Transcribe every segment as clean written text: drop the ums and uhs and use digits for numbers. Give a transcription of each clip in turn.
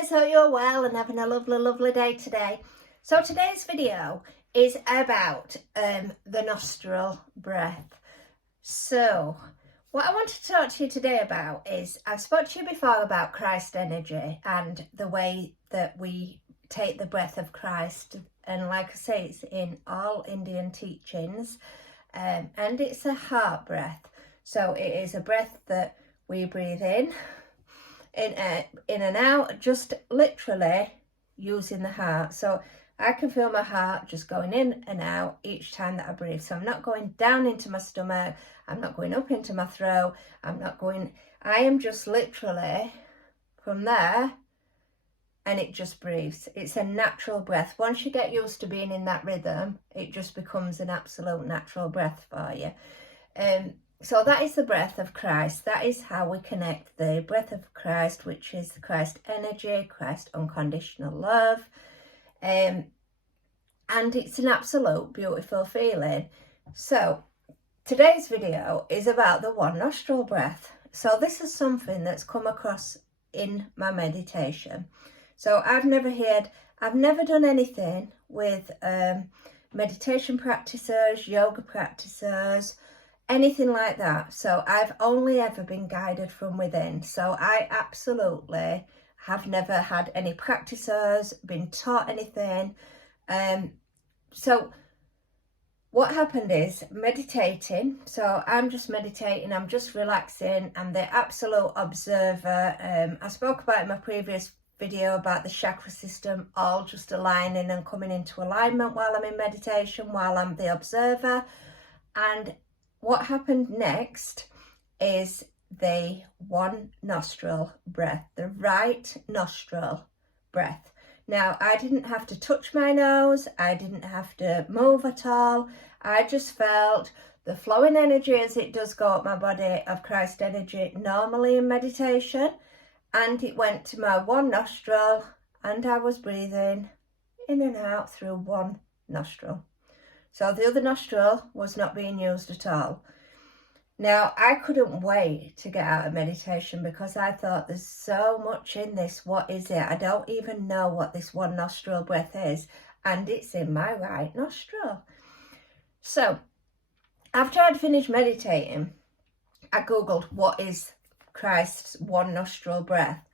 guys, hope you're well and having a lovely day today. So today's video is about the nostril breath. So what I want to talk to you today about is, I've spoken to you before about Christ energy and the way that we take the breath of Christ, and like I say, it's in all Indian teachings, and it's a heart breath. So it is a breath that we breathe in and out, just literally using the heart. So I can feel my heart just going in and out each time that I breathe. So I'm not going down into my stomach, I'm not going up into my throat, I am just literally from there, and it just breathes. It's a natural breath. Once you get used to being in that rhythm, it just becomes an absolute natural breath for you. So that is the breath of Christ. That is how we connect the breath of Christ, which is the Christ energy, Christ unconditional love. And it's an absolute beautiful feeling. So today's video is about the one nostril breath. So this is something that's come across in my meditation. So I've never done anything with meditation practices, yoga practices, anything like that. So I've only ever been guided from within. So I absolutely have never had any practices, been taught anything. So what happened is meditating. So I'm just meditating, I'm just relaxing, I'm the absolute observer. I spoke about in my previous video about the chakra system all just aligning and coming into alignment while I'm in meditation, while I'm the observer. And what happened next is the one nostril breath, the right nostril breath. Now, I didn't have to touch my nose, I didn't have to move at all. I just felt the flowing energy as it does go up my body of Christ energy normally in meditation, and it went to my one nostril, and I was breathing in and out through one nostril. So the other nostril was not being used at all. Now, I couldn't wait to get out of meditation because I thought there's so much in this. What is it? I don't even know what this one nostril breath is. And it's in my right nostril. So after I'd finished meditating, I Googled what is Christ's one nostril breath.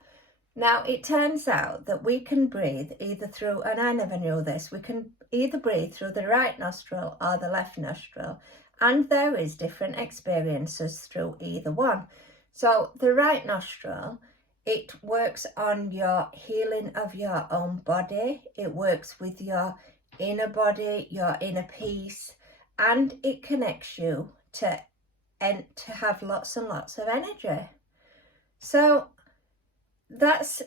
Now, it turns out that we can breathe either through, and I never knew this, we can either breathe through the right nostril or the left nostril. And there is different experiences through either one. So the right nostril, it works on your healing of your own body. It works with your inner body, your inner peace, and it connects you to have lots and lots of energy. So that's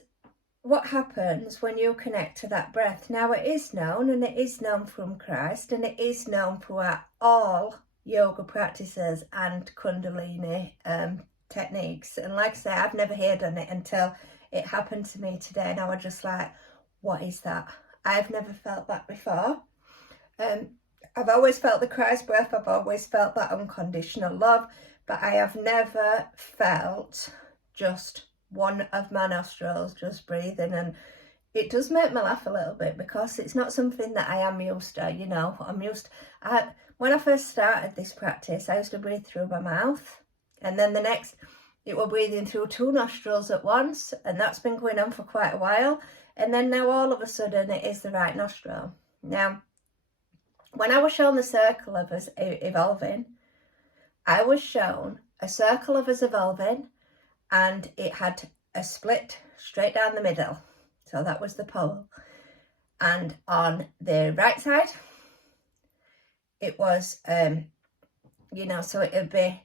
what happens when you connect to that breath. Now, it is known, and it is known from Christ, and it is known throughout all yoga practices and kundalini techniques. And like I say, I've never heard on it until it happened to me today, and I was just like, what is that? I've never felt that before. I've always felt the Christ breath, I've always felt that unconditional love, but I have never felt just one of my nostrils just breathing. And it does make me laugh a little bit because it's not something that I am used to. You know, when I first started this practice, I used to breathe through my mouth, and then the next it was breathing through two nostrils at once, and that's been going on for quite a while. And then now all of a sudden it is the right nostril. Now, when I was shown the circle of us evolving, I was shown a circle of us evolving, and it had a split straight down the middle. So that was the pole. And on the right side, it was, you know, so it would be,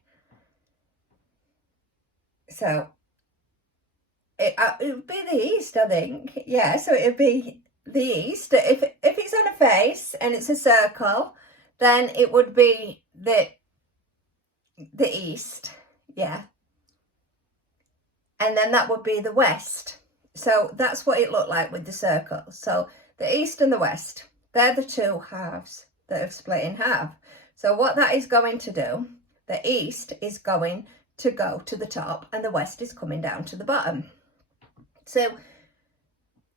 so it would be the east, I think. Yeah, so it would be the east. If it's on a face and it's a circle, then it would be the east. Yeah. And then that would be the west. So that's what it looked like with the circle. So the east and the west, they're the two halves that have split in half. So what that is going to do, the east is going to go to the top and the west is coming down to the bottom. So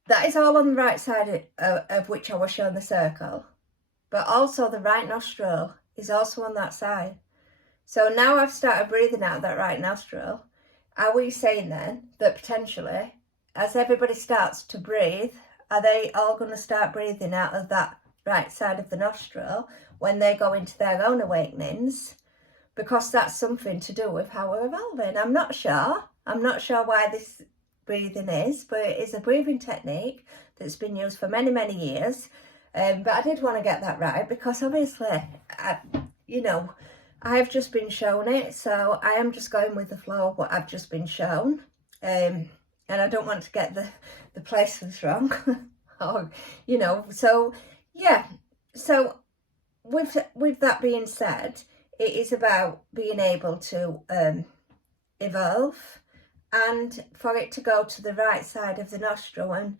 That is all on the right side of which I was shown the circle. But also the right nostril is also on that side. So now I've started breathing out that right nostril. Are we saying then that potentially, as everybody starts to breathe, are they all going to start breathing out of that right side of the nostril when they go into their own awakenings? Because that's something to do with how we're evolving. I'm not sure. I'm not sure why this breathing is, but it is a breathing technique that's been used for many, many years. But I did want to get that right because obviously, I've just been shown it, so I am just going with the flow of what I've just been shown. And I don't want to get the places wrong. So yeah. So with that being said, it is about being able to evolve and for it to go to the right side of the nostril. And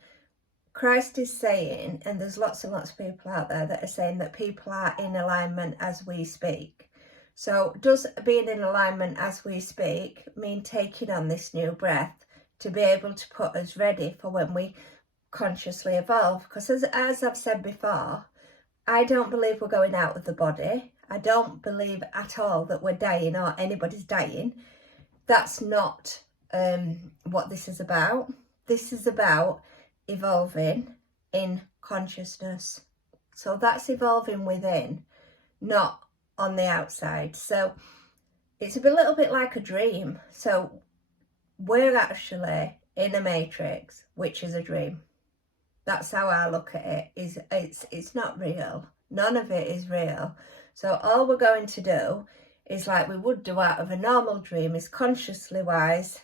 Christ is saying, and there's lots and lots of people out there that are saying that people are in alignment as we speak. So does being in alignment as we speak mean taking on this new breath to be able to put us ready for when we consciously evolve? Because as I've said before, I don't believe we're going out of the body. I don't believe at all that we're dying or anybody's dying. That's not what this is about. This is about evolving in consciousness. So that's evolving within, not on the outside. So it's a little bit like a dream. So we're actually in a matrix, which is a dream. That's how I look at it. It's not real. None of it is real. So all we're going to do is, like we would do out of a normal dream, is consciously wise,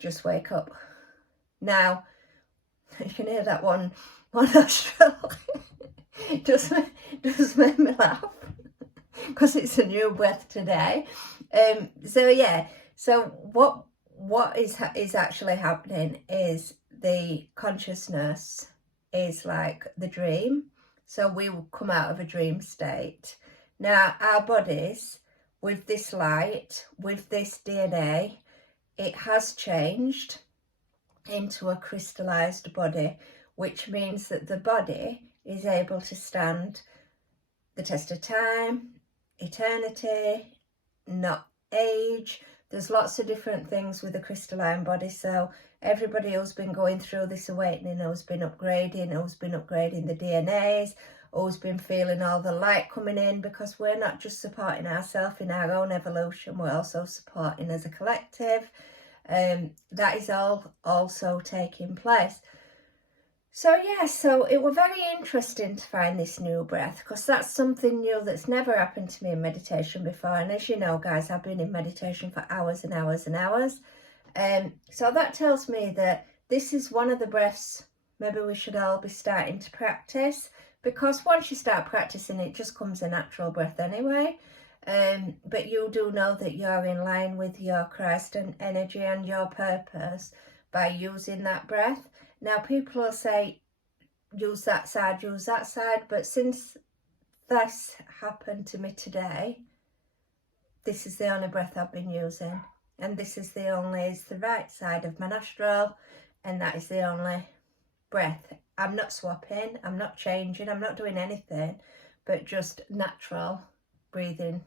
just wake up. Now, you can hear that one nostril. It does make me laugh because it's a new breath today. So yeah. So what is actually happening is the consciousness is like the dream. So we will come out of a dream state. Now our bodies, with this light, with this DNA, it has changed into a crystallized body, which means that the body is able to stand the test of time, eternity, not age. There's lots of different things with a crystalline body. So everybody who's been going through this awakening, who's been upgrading the DNAs, who's been feeling all the light coming in, because we're not just supporting ourselves in our own evolution, we're also supporting as a collective. That is all also taking place. So yeah, so it was very interesting to find this new breath, because that's something new that's never happened to me in meditation before. And as you know, guys, I've been in meditation for hours and hours and hours. So that tells me that this is one of the breaths maybe we should all be starting to practice, because once you start practicing, it just comes a natural breath anyway. But you do know that you're in line with your Christ and energy and your purpose by using that breath. Now, people will say, use that side, but since this happened to me today, this is the only breath I've been using. And this is it's the right side of my nostril, and that is the only breath. I'm not swapping, I'm not changing, I'm not doing anything, but just natural breathing,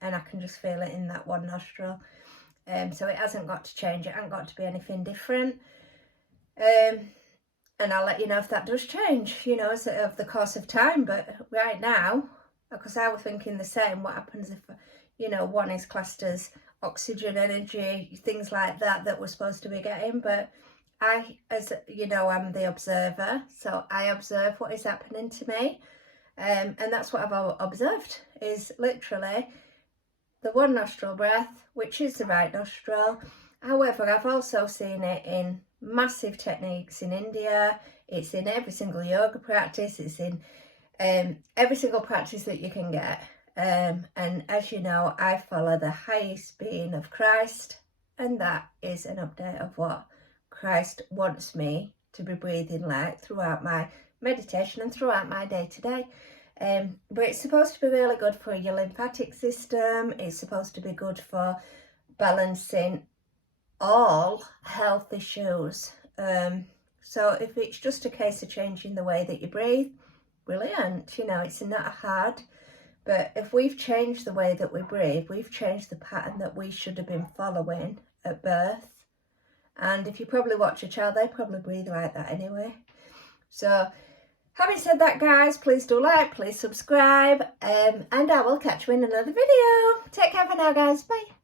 and I can just feel it in that one nostril. So it hasn't got to change, it hasn't got to be anything different. And I'll let you know if that does change, as of the course of time. But right now, because I was thinking the same, what happens if, one is classed as oxygen energy, things like that we're supposed to be getting. But I, as you know, I'm the observer, so I observe what is happening to me. And that's what I've observed, is literally the one nostril breath, which is the right nostril. However, I've also seen it in massive techniques in India. It's in every single yoga practice. It's in every single practice that you can get. And as you know, I follow the highest being of Christ, and that is an update of what Christ wants me to be breathing like throughout my meditation and throughout my day-to-day. But it's supposed to be really good for your lymphatic system. It's supposed to be good for balancing all health issues, So if it's just a case of changing the way that you breathe, brilliant, you know, it's not hard. But if we've changed the way that we breathe, we've changed the pattern that we should have been following at birth. And if you probably watch a child, they probably breathe like that anyway. So having said that, guys, please do like, please subscribe, and I will catch you in another video. Take care for now, guys. Bye.